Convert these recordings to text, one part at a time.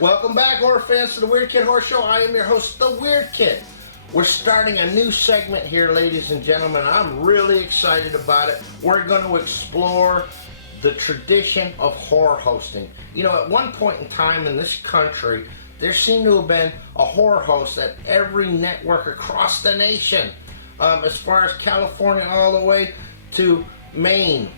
Welcome back, horror fans, to the Weird Kid Horror Show. I am your host, The Weird Kid. We're starting a new segment here, ladies and gentlemen. I'm really excited about it. We're going to explore the tradition of horror hosting. You know, at one point in time in this country, there seemed to have been a horror host at every network across the nation, as far as California all the way to Maine.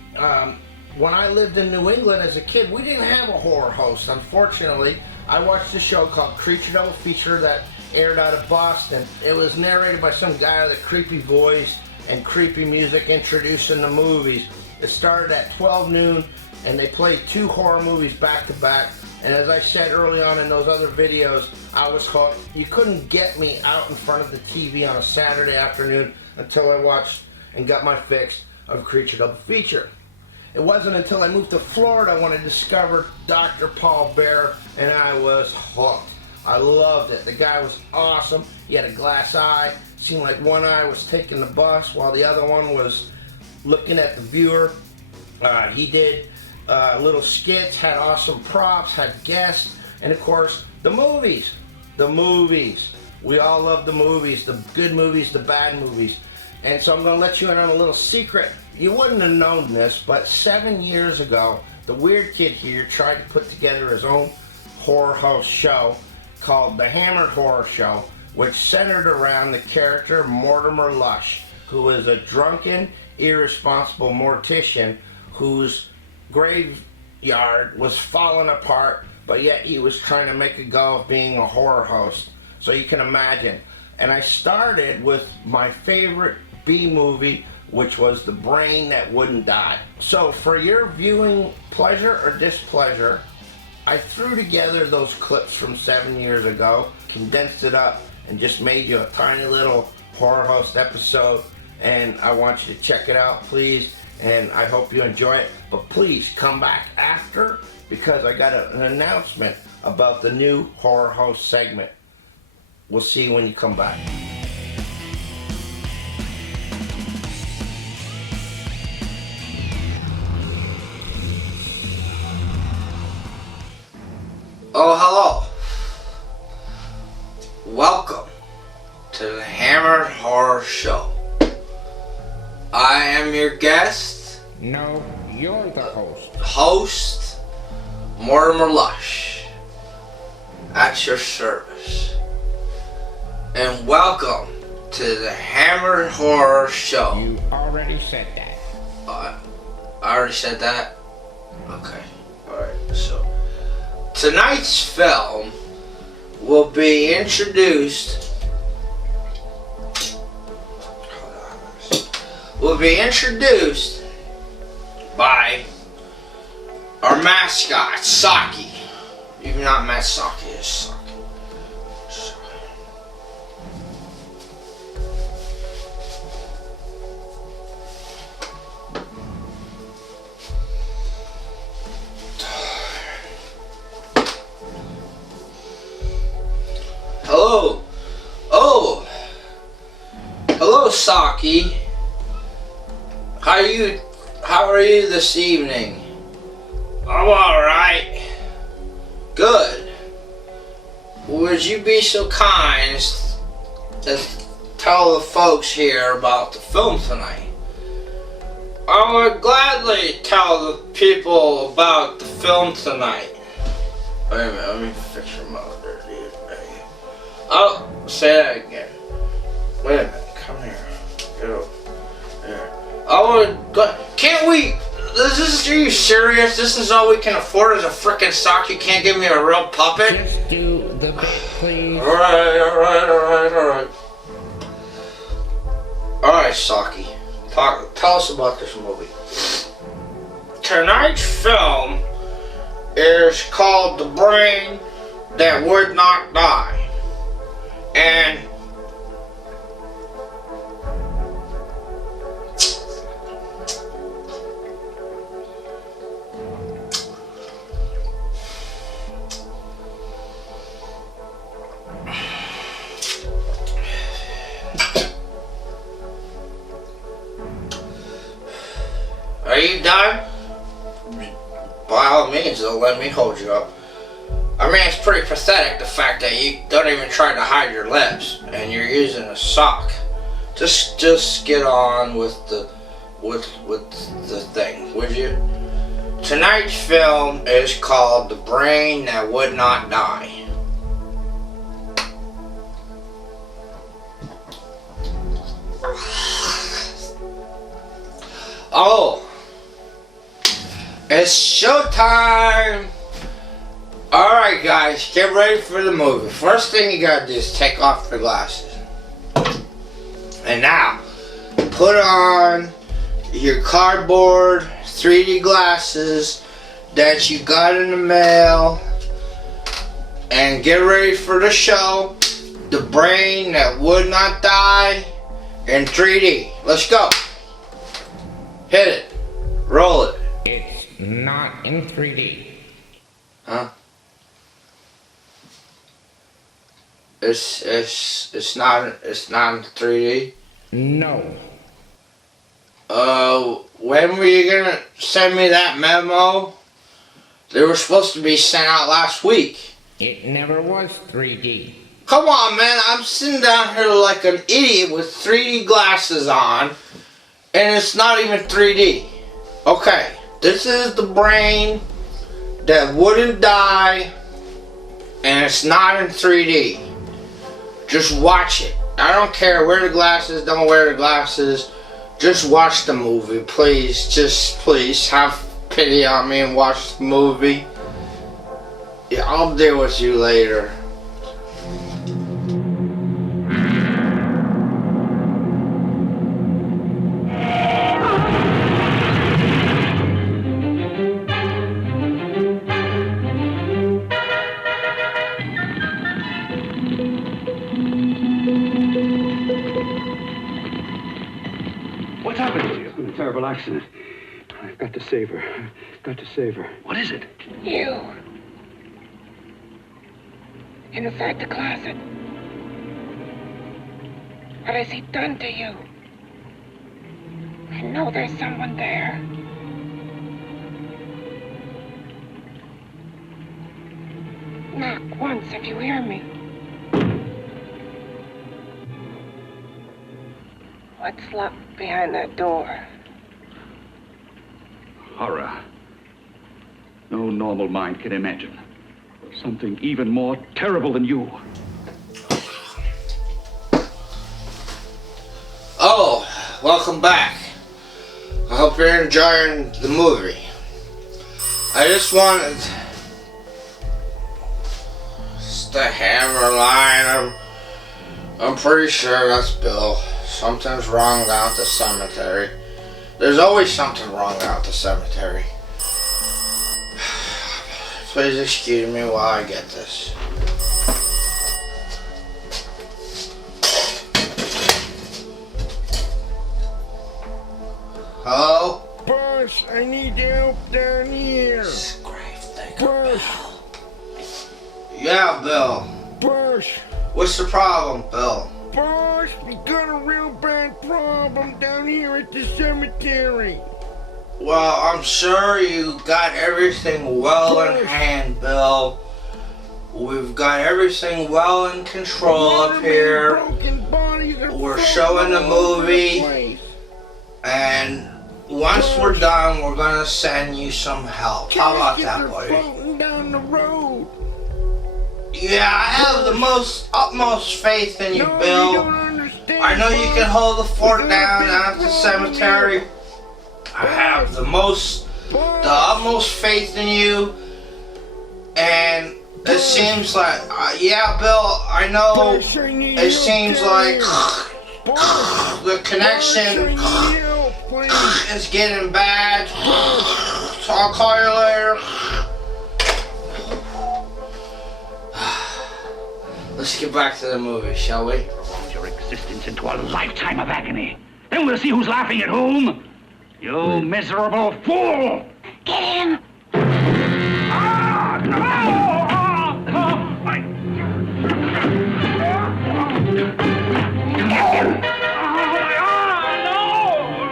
When I lived in New England as a kid, we didn't have a horror host, unfortunately. I watched a show called Creature Double Feature that aired out of Boston. It was narrated by some guy with a creepy voice and creepy music introducing the movies. It started at 12 noon and they played 2 horror movies back to back. And as I said early on in those other videos, I was hooked. You couldn't get me out in front of the TV on a Saturday afternoon until I watched and got my fix of Creature Double Feature. It wasn't until I moved to Florida when I discovered Dr. Paul Bearer, and I was hooked. I loved it. The guy was awesome. He had a glass eye. Seemed like one eye was taking the bus while the other one was looking at the viewer. He did little skits, had awesome props, had guests, and of course, the movies. The movies. We all love the movies, the good movies, the bad movies. And so I'm going to let you in on a little secret. You wouldn't have known this, but 7 years ago, the Weird Kid here tried to put together his own horror host show called The Hammered Horror Show, which centered around the character Mortimer Lush, who is a drunken, irresponsible mortician whose graveyard was falling apart, but yet he was trying to make a go of being a horror host. So you can imagine. And I started with my favorite B-movie, which was The Brain That Wouldn't Die. So for your viewing pleasure or displeasure, I threw together those clips from 7 years ago, condensed it up, and just made you a tiny little horror host episode. And I want you to check it out, please. And I hope you enjoy it. But please come back after, because I got an announcement about the new horror host segment. We'll see you when you come back. Oh, hello. Welcome to the Hammered Horror Show. I am your guest. No, you're the host. Host, Mortimer Lush. At your service. And welcome to the Hammered Horror Show. You already said that. I already said that? Okay. Alright, so tonight's film will be introduced by our mascot, Saki. You've not met Saki, it's Saki. Hello. Oh. Hello, Saki. How are you this evening? I'm alright. Good. Would you be so kind as to tell the folks here about the film tonight? I would gladly tell the people about the film tonight. Wait a minute, let me fix your mother, dude. Oh, say that again. Wait a minute, come here. Get over there. Can't we? Are you serious? This is all we can afford as a frickin' sock? You can't give me a real puppet? Just do the bit, please. Alright. Alright, Saki. Tell us about this movie. Tonight's film is called The Brain That Would Not Die. And are you done? By all means, they'll let me hold you up. I mean, it's pretty pathetic the fact that you don't even try to hide your lips and you're using a sock. Just get on with the thing, would you? Tonight's film is called The Brain That Would Not Die. Oh, it's showtime! Alright guys, get ready for the movie. First thing you gotta do is take off your glasses. And now, put on your cardboard 3D glasses that you got in the mail. And get ready for the show. The Brain That Would Not Die in 3D. Let's go. Hit it. Roll it. It's not in 3D. Huh? It's not in 3D. No. When were you gonna send me that memo? They were supposed to be sent out last week. It never was 3D. Come on, man, I'm sitting down here like an idiot with 3D glasses on, and it's not even 3D. Okay, this is The Brain That Wouldn't Die, and it's not in 3D. Just watch it. I don't care, wear the glasses, don't wear the glasses. Just watch the movie, please. Just please have pity on me and watch the movie. Yeah, I'll deal with you later. What's happened to you? A terrible accident. I've got to save her. Got to save her. What is it? You. Inside the closet. What has he done to you? I know there's someone there. Knock once if you hear me. What's locked behind that door? Horror. No normal mind can imagine. Something even more terrible than you. Oh, welcome back. I hope you're enjoying the movie. I just wanted the hammer line. I'm pretty sure that's Bill. Something's wrong down at the cemetery. There's always something wrong down at the cemetery. Please excuse me while I get this. Hello? Boss, I need help down here. Boss, Yeah, Bill. boss, What's the problem, Bill? boss, we got a real bad problem down here at the cemetery. Well, I'm sure you got everything well in hand, Bill. We've got everything well in control up here. Broken bodies are We're floating showing the all over movie. place. And once we're done, we're gonna send you some help. How about Caskets that, are buddy? floating down the road. Yeah, I have the utmost faith in you, No, Bill. you don't understand, I know you boss. can hold the fort We got a down big at the problem cemetery. here. I have the Boss. utmost faith in you, and it seems like, yeah, Bill, I know. Boss, I need It help seems down like here. Boss, the connection boss, I need help, please. is getting bad. So I'll call you later. Let's get back to the movie, shall we? Prolong your existence into a lifetime of agony. Then we'll see who's laughing at whom. You miserable fool! Get in! Ah, no! Ah, ah, I- Ah, no!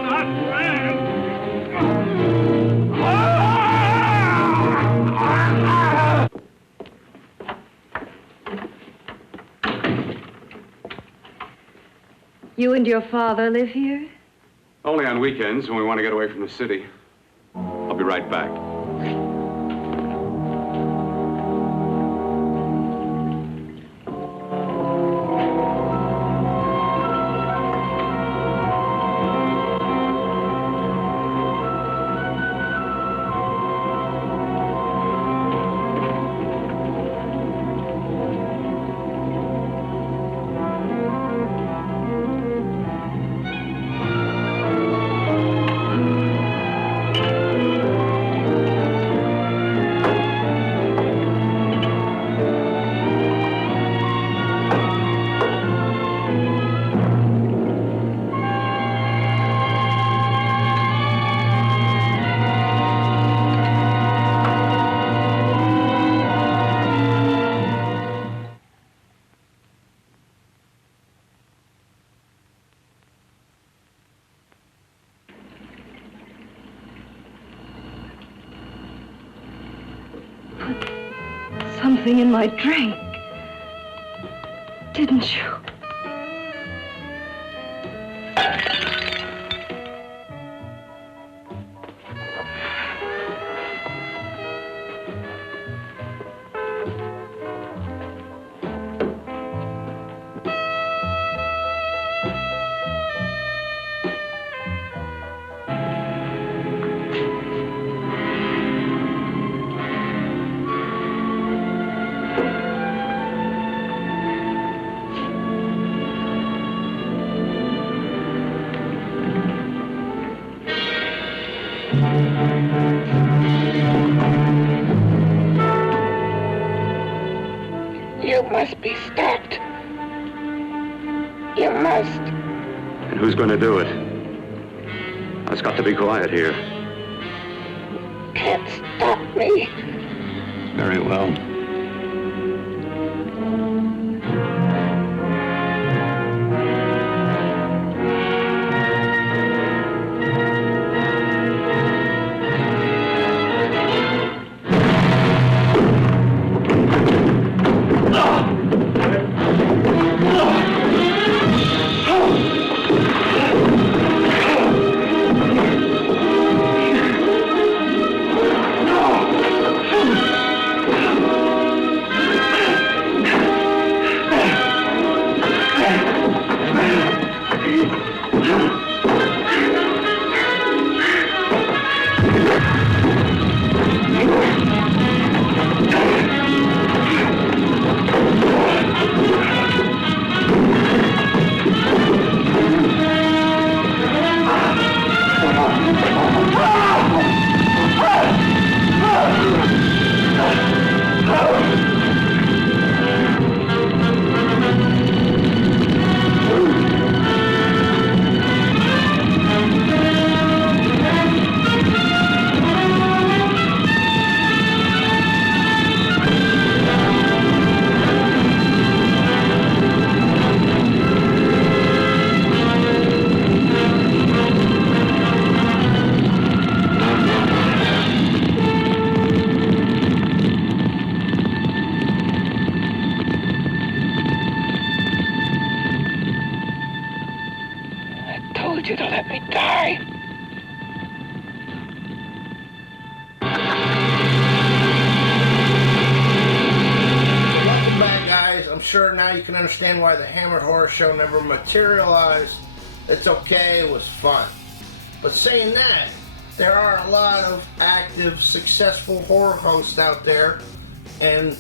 Not Fred! Ah! You and your father live here? Only on weekends when we want to get away from the city. I'll be right back. Something in my drink. Didn't you? You must be stopped. You must. And who's going to do it? It's got to be quiet here. Can't stop me. Very well. You to let me die. Welcome back, guys. I'm sure now you can understand why the Hammered Horror Show never materialized. It's okay, it was fun. But saying that, there are a lot of active, successful horror hosts out there, and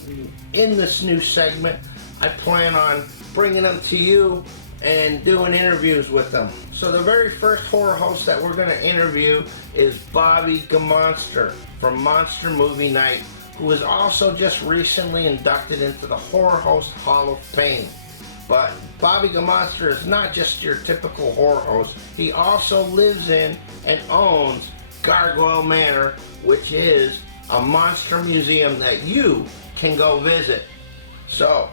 in this new segment, I plan on bringing them to you and doing interviews with them. So the very first horror host that we're going to interview is Bobby Gamonster from Monster Movie Night, who was also just recently inducted into the Horror Host Hall of Fame. But Bobby Gamonster is not just your typical horror host. He also lives in and owns Gargoyle Manor, which is a monster museum that you can go visit. So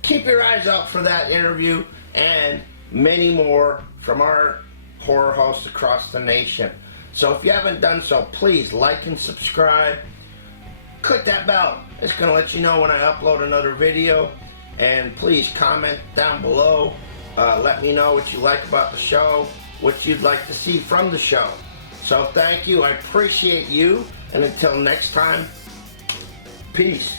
keep your eyes out for that interview and many more from our horror hosts across the nation. So if you haven't done so, please like and subscribe. Click that bell. It's going to let you know when I upload another video. And please comment down below Let me know what you like about the show, what you'd like to see from the show. So thank you. I appreciate you. And until next time, peace.